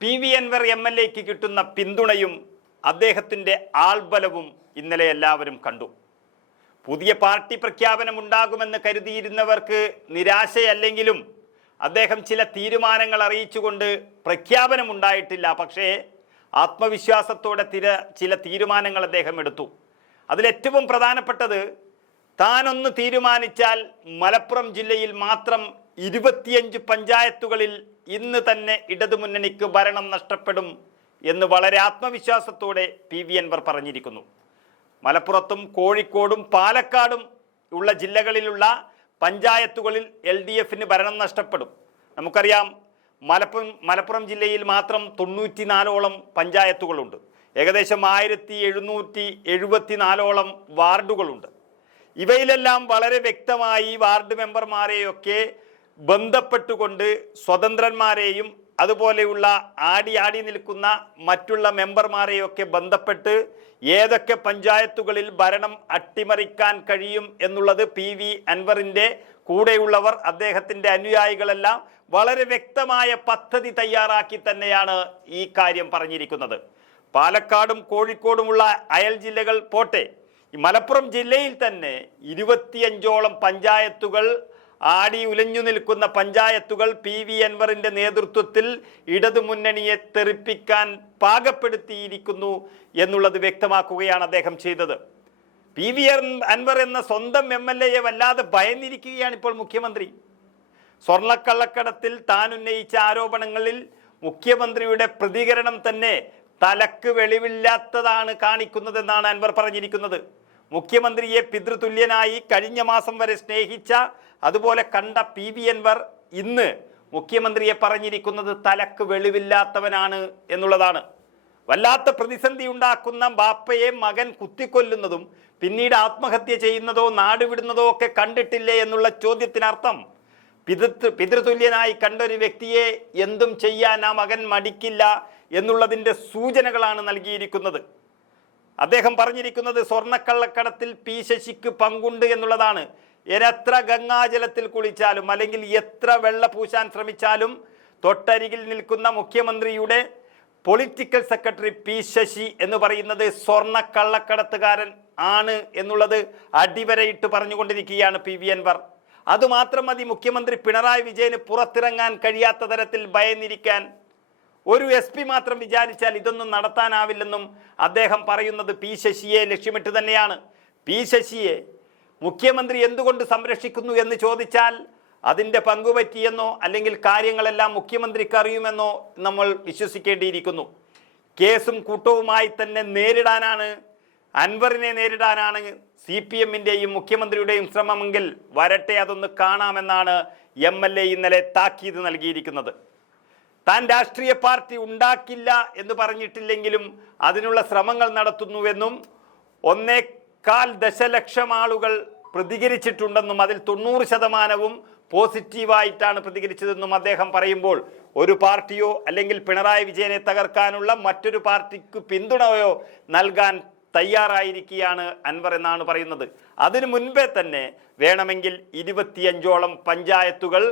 P V Anvar M L എക്ക് കിട്ടുന്ന പിന്തുണയും അദ്ദേഹത്തിന്റെ ആൾബലവും ഇന്നലെ എല്ലാവരും കണ്ടു. പുതിയ പാർട്ടി പ്രഖ്യാപനം ഉണ്ടാകുമെന്ന് കരുതിയിരുന്നവർക്ക് നിരാശയല്ലെങ്കിലും അദ്ദേഹം ചില തീരുമാനങ്ങൾ അറിയിച്ചുകൊണ്ട് പ്രഖ്യാപനം ഉണ്ടായിട്ടില്ല. പക്ഷേ ആത്മവിശ്വാസത്തോടെ തിര ചില തീരുമാനങ്ങൾ അദ്ദേഹം എടുത്തു. അതിലേറ്റവും പ്രധാനപ്പെട്ടത് താനൊന്ന് തീരുമാനിച്ചാൽ മലപ്പുറം ജില്ലയിൽ മാത്രം ഇരുപത്തിയഞ്ച് പഞ്ചായത്തുകളിൽ ഇന്ന് തന്നെ ഇടതുമുന്നണിക്ക് ഭരണം നഷ്ടപ്പെടും എന്ന് വളരെ ആത്മവിശ്വാസത്തോടെ പി വി അൻവർ പറഞ്ഞിരിക്കുന്നു. മലപ്പുറത്തും കോഴിക്കോടും പാലക്കാടും ഉള്ള ജില്ലകളിലുള്ള പഞ്ചായത്തുകളിൽ എൽ ഡി എഫിന് ഭരണം നഷ്ടപ്പെടും. നമുക്കറിയാം മലപ്പുറം മലപ്പുറം ജില്ലയിൽ മാത്രം തൊണ്ണൂറ്റിനാലോളം പഞ്ചായത്തുകളുണ്ട്. ഏകദേശം ആയിരത്തി എഴുന്നൂറ്റി എഴുപത്തിനാലോളം വാർഡുകളുണ്ട്. ഇവയിലെല്ലാം വളരെ വ്യക്തമായി വാർഡ് മെമ്പർമാരെയൊക്കെ ബന്ധപ്പെട്ടുകൊണ്ട് സ്വതന്ത്രന്മാരെയും അതുപോലെയുള്ള ആടി ആടി നിൽക്കുന്ന മറ്റുള്ള മെമ്പർമാരെയൊക്കെ ബന്ധപ്പെട്ട് ഏതൊക്കെ പഞ്ചായത്തുകളിൽ ഭരണം അട്ടിമറിക്കാൻ കഴിയും എന്നുള്ളത് പി വി അൻവറിന്റെ കൂടെയുള്ളവർ അദ്ദേഹത്തിന്റെ അനുയായികളെല്ലാം വളരെ വ്യക്തമായ പദ്ധതി തയ്യാറാക്കി തന്നെയാണ് ഈ കാര്യം പറഞ്ഞിരിക്കുന്നത്. പാലക്കാടും കോഴിക്കോടുമുള്ള അയൽ ജില്ലകൾ പോട്ടെ ഈ മലപ്പുറം ജില്ലയിൽ തന്നെ ഇരുപത്തിയഞ്ചോളം പഞ്ചായത്തുകൾ ആടി ഉലഞ്ഞു നിൽക്കുന്ന പഞ്ചായത്തുകൾ പി വി അൻവറിന്റെ നേതൃത്വത്തിൽ ഇടതുമുന്നണിയെ തെറിപ്പിക്കാൻ പാകപ്പെടുത്തിയിരിക്കുന്നു എന്നുള്ളത് വ്യക്തമാക്കുകയാണ് അദ്ദേഹം ചെയ്തത്. പി വി അൻവർ എന്ന സ്വന്തം എം എൽ എയെ വല്ലാതെ ഭയന്നിരിക്കുകയാണ് ഇപ്പോൾ മുഖ്യമന്ത്രി. സ്വർണക്കള്ളക്കടത്തിൽ താൻ ഉന്നയിച്ച ആരോപണങ്ങളിൽ മുഖ്യമന്ത്രിയുടെ പ്രതികരണം തന്നെ തലക്ക് വെളിവില്ലാത്തതാണ് കാണിക്കുന്നതെന്നാണ് അൻവർ പറഞ്ഞിരിക്കുന്നത്. മുഖ്യമന്ത്രിയെ പിതൃതുല്യനായി കഴിഞ്ഞ മാസം വരെ സ്നേഹിച്ച അതുപോലെ കണ്ട പി വി അൻവർ ഇന്ന് മുഖ്യമന്ത്രിയെ പറഞ്ഞിരിക്കുന്നത് തലക്ക് വെളിവില്ലാത്തവനാണ് എന്നുള്ളതാണ്. വല്ലാത്ത പ്രതിസന്ധി ഉണ്ടാക്കുന്ന ബാപ്പയെ മകൻ കുത്തിക്കൊല്ലുന്നതും പിന്നീട് ആത്മഹത്യ ചെയ്യുന്നതോ നാടുവിടുന്നതോ ഒക്കെ കണ്ടിട്ടില്ലേ എന്നുള്ള ചോദ്യത്തിനർത്ഥം. പിതൃ പിതൃതുല്യനായി കണ്ടൊരു വ്യക്തിയെ എന്തും ചെയ്യാൻ ആ മകൻ മടിക്കില്ല എന്നുള്ളതിന്റെ സൂചനകളാണ് നൽകിയിരിക്കുന്നത്. അദ്ദേഹം പറഞ്ഞിരിക്കുന്നത് സ്വർണക്കള്ളക്കടത്തിൽ പി ശശിക്ക് പങ്കുണ്ട് എന്നുള്ളതാണ്. എത്ര ഗംഗാജലത്തിൽ കുളിച്ചാലും അല്ലെങ്കിൽ എത്ര വെള്ള പൂശാൻ ശ്രമിച്ചാലും തൊട്ടരികിൽ നിൽക്കുന്ന മുഖ്യമന്ത്രിയുടെ പൊളിറ്റിക്കൽ സെക്രട്ടറി പി ശശി എന്ന് പറയുന്നത് സ്വർണ കള്ളക്കടത്തുകാരൻ ആണ് എന്നുള്ളത് അടിവരയിട്ട് പറഞ്ഞുകൊണ്ടിരിക്കുകയാണ് പി വി അൻവർ. അതുമാത്രം മതി മുഖ്യമന്ത്രി പിണറായി വിജയന് പുറത്തിറങ്ങാൻ കഴിയാത്ത തരത്തിൽ ഭയന്നിരിക്കാൻ. ഒരു എസ് പി മാത്രം വിചാരിച്ചാൽ ഇതൊന്നും നടത്താനാവില്ലെന്നും അദ്ദേഹം പറയുന്നത് പി ശശിയെ ലക്ഷ്യമിട്ട് തന്നെയാണ്. പി ശശിയെ മുഖ്യമന്ത്രി എന്തുകൊണ്ട് സംരക്ഷിക്കുന്നു എന്ന് ചോദിച്ചാൽ അതിന്റെ പങ്കുപറ്റിയെന്നോ അല്ലെങ്കിൽ കാര്യങ്ങളെല്ലാം മുഖ്യമന്ത്രിക്ക് അറിയുമെന്നോ നമ്മൾ വിശ്വസിക്കേണ്ടിയിരിക്കുന്നു. കേസും കൂട്ടവുമായി തന്നെ നേരിടാനാണ് അൻവറിനെ നേരിടാനാണ് സി പി എമ്മിന്റെയും മുഖ്യമന്ത്രിയുടെയും ശ്രമമെങ്കിൽ വരട്ടെ അതൊന്ന് കാണാമെന്നാണ് എം എൽ എ ഇന്നലെ താക്കീത് നൽകിയിരിക്കുന്നത്. താൻ രാഷ്ട്രീയ പാർട്ടി ഉണ്ടാക്കില്ല എന്ന് പറഞ്ഞിട്ടില്ലെങ്കിലും അതിനുള്ള ശ്രമങ്ങൾ നടത്തുന്നുവെന്നും ഒന്നേകാൽ ദശലക്ഷം ആളുകൾ പ്രതികരിച്ചിട്ടുണ്ടെന്നും അതിൽ തൊണ്ണൂറ് ശതമാനവും പോസിറ്റീവായിട്ടാണ് പ്രതികരിച്ചതെന്നും അദ്ദേഹം പറയുമ്പോൾ ഒരു പാർട്ടിയോ അല്ലെങ്കിൽ പിണറായി വിജയനെ തകർക്കാനുള്ള മറ്റൊരു പാർട്ടിക്ക് പിന്തുണയോ നൽകാൻ തയ്യാറായിരിക്കുകയാണ് അൻവർ എന്നാണ് പറയുന്നത്. അതിനു മുൻപേ തന്നെ വേണമെങ്കിൽ ഇരുപത്തിയഞ്ചോളം പഞ്ചായത്തുകൾ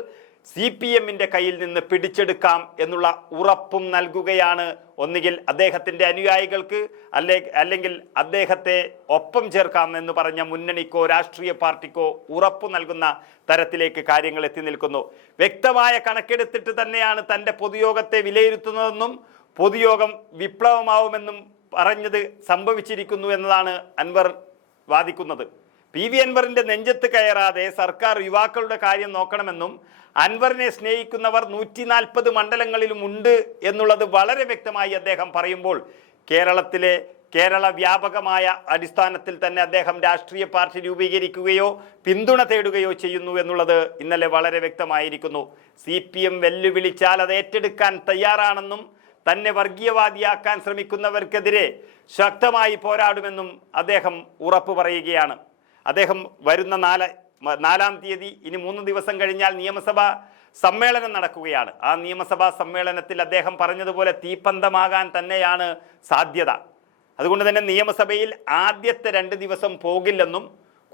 സി പി എമ്മിന്റെ കയ്യിൽ നിന്ന് പിടിച്ചെടുക്കാം എന്നുള്ള ഉറപ്പും നൽകുകയാണ്. ഒന്നുകിൽ അദ്ദേഹത്തിന്റെ അനുയായികൾക്ക് അല്ലെ അല്ലെങ്കിൽ അദ്ദേഹത്തെ ഒപ്പം ചേർക്കാം എന്ന് പറഞ്ഞ മുന്നണിക്കോ രാഷ്ട്രീയ പാർട്ടിക്കോ ഉറപ്പ് നൽകുന്ന തരത്തിലേക്ക് കാര്യങ്ങൾ എത്തി നിൽക്കുന്നു. വ്യക്തമായ കണക്കെടുത്തിട്ട് തന്നെയാണ് തന്റെ പൊതുയോഗത്തെ വിലയിരുത്തുന്നതെന്നും പൊതുയോഗം വിപ്ലവമാവുമെന്നും പറഞ്ഞത് സംഭവിച്ചിരിക്കുന്നു എന്നതാണ് അൻവർ വാദിക്കുന്നത്. പി വി അൻവറിന്റെ നെഞ്ചത്ത് കയറാതെ സർക്കാർ യുവാക്കളുടെ കാര്യം നോക്കണമെന്നും അൻവറിനെ സ്നേഹിക്കുന്നവർ നൂറ്റി നാൽപ്പത് മണ്ഡലങ്ങളിലും ഉണ്ട് എന്നുള്ളത് വളരെ വ്യക്തമായി അദ്ദേഹം പറയുമ്പോൾ കേരളത്തിലെ കേരള വ്യാപകമായ അടിസ്ഥാനത്തിൽ തന്നെ അദ്ദേഹം രാഷ്ട്രീയ പാർട്ടി രൂപീകരിക്കുകയോ പിന്തുണ തേടുകയോ ചെയ്യുന്നു എന്നുള്ളത് ഇന്നലെ വളരെ വ്യക്തമായിരിക്കുന്നു. സി പി എം വെല്ലുവിളിച്ചാൽ അത് ഏറ്റെടുക്കാൻ തയ്യാറാണെന്നും തന്നെ വർഗീയവാദിയാക്കാൻ ശ്രമിക്കുന്നവർക്കെതിരെ ശക്തമായി പോരാടുമെന്നും അദ്ദേഹം ഉറപ്പു പറയുകയാണ്. അദ്ദേഹം വരുന്ന നാല് നാലാം തീയതി ഇനി മൂന്ന് ദിവസം കഴിഞ്ഞാൽ നിയമസഭാ സമ്മേളനം നടക്കുകയാണ്. ആ നിയമസഭാ സമ്മേളനത്തിൽ അദ്ദേഹം പറഞ്ഞതുപോലെ തീപ്പന്തമാകാൻ തന്നെയാണ് സാധ്യത. അതുകൊണ്ട് തന്നെ നിയമസഭയിൽ ആദ്യത്തെ രണ്ട് ദിവസം പോകില്ലെന്നും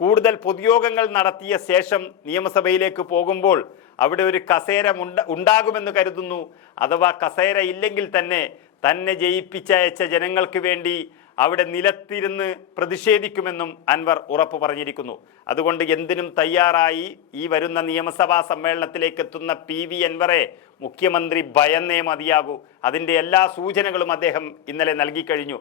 കൂടുതൽ പൊതുയോഗങ്ങൾ നടത്തിയ ശേഷം നിയമസഭയിലേക്ക് പോകുമ്പോൾ അവിടെ ഒരു കസേര ഉണ്ട ഉണ്ടാകുമെന്ന് കരുതുന്നു. അഥവാ കസേര ഇല്ലെങ്കിൽ തന്നെ തന്നെ ജയിപ്പിച്ചയച്ച ജനങ്ങൾക്ക് വേണ്ടി അവിടെ നിലത്തിരുന്ന് പ്രതിഷേധിക്കുമെന്നും അൻവർ ഉറപ്പു പറഞ്ഞിരിക്കുന്നു. അതുകൊണ്ട് എന്തിനും തയ്യാറായി ഈ വരുന്ന നിയമസഭാ സമ്മേളനത്തിലേക്ക് എത്തുന്ന പി വി അൻവറെ മുഖ്യമന്ത്രി ഭയന്നേ മതിയാകൂ. അതിന്റെ എല്ലാ സൂചനകളും അദ്ദേഹം ഇന്നലെ നൽകിക്കഴിഞ്ഞു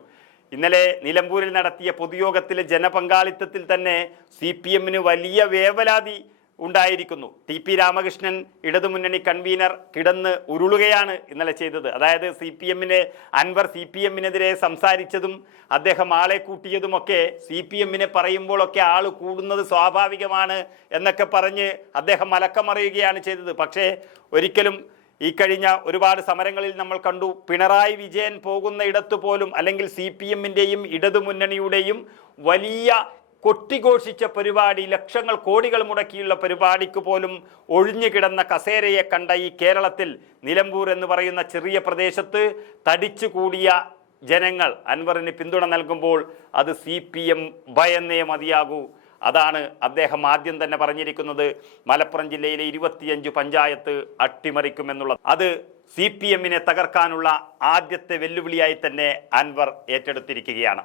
ഇന്നലെ നിലമ്പൂരിൽ നടത്തിയ പൊതുയോഗത്തിലെ ജനപങ്കാളിത്തത്തിൽ തന്നെ സി പി എമ്മിന് വലിയ വേവലാതി ഉണ്ടായിരിക്കുന്നു. ടി പി രാമകൃഷ്ണൻ ഇടതുമുന്നണി കൺവീനർ കിടന്ന് ഉരുളുകയാണ് ഇന്നലെ ചെയ്തത്. അതായത് സി പി എമ്മിന് അൻവർ സി പി എമ്മിനെതിരെ സംസാരിച്ചതും അദ്ദേഹം ആളെ കൂട്ടിയതുമൊക്കെ സി പി എമ്മിനെ പറയുമ്പോഴൊക്കെ ആൾ കൂടുന്നത് സ്വാഭാവികമാണ് എന്നൊക്കെ പറഞ്ഞ് അദ്ദേഹം മലക്കമറിയുകയാണ് ചെയ്തത്. പക്ഷേ ഒരിക്കലും ഈ കഴിഞ്ഞ ഒരുപാട് സമരങ്ങളിൽ നമ്മൾ കണ്ടു പിണറായി വിജയൻ പോകുന്ന ഇടത്തു പോലും അല്ലെങ്കിൽ സി പി എമ്മിന്റെയും ഇടതുമുന്നണിയുടെയും വലിയ കൊട്ടിഘോഷിച്ച പരിപാടി ലക്ഷങ്ങൾ കോടികൾ മുടക്കിയുള്ള പരിപാടിക്ക് പോലും ഒഴിഞ്ഞു കിടന്ന കസേരയെ കണ്ട ഈ കേരളത്തിൽ നിലമ്പൂർ എന്ന് പറയുന്ന ചെറിയ പ്രദേശത്ത് തടിച്ചുകൂടിയ ജനങ്ങൾ അൻവറിന് പിന്തുണ നൽകുമ്പോൾ അത് സി പി എം ഭയന്നേ മതിയാകൂ. അതാണ് അദ്ദേഹം ആദ്യം തന്നെ പറഞ്ഞിരിക്കുന്നത്. മലപ്പുറം ജില്ലയിലെ ഇരുപത്തിയഞ്ച് പഞ്ചായത്ത് അട്ടിമറിക്കുമെന്നുള്ളത്. അത് സി പി എമ്മിനെ തകർക്കാനുള്ള ആദ്യത്തെ വെല്ലുവിളിയായി തന്നെ അൻവർ ഏറ്റെടുത്തിരിക്കുകയാണ്.